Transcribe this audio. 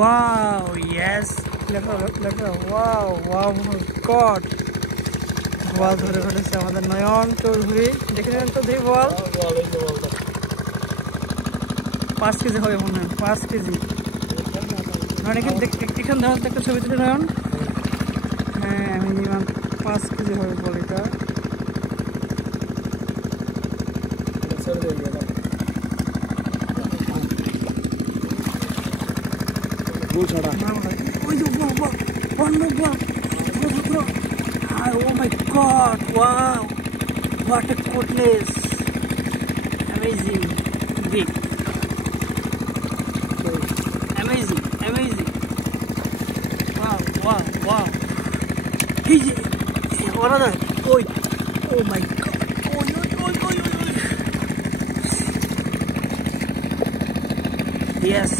Wow, yes. Wow, wow, my God. বল ধরে ফেলেছে আমাদের নয়ন চৌধুরী। দেখলেন চৌধুরী বল 5 কেজি হবে মনে হয়, 5 কেজি। নয়ন এখান ধর একটা ছবি তুলে নয়ন। হ্যাঁ, মিনিমাম 5 কেজি হবে বল এটা। Oh my God! Wow! What a goodness! Amazing! Big! Amazing! Amazing! Wow! Wow! Wow! Hey! Another! Oh! Oh my God! Oh! Yes!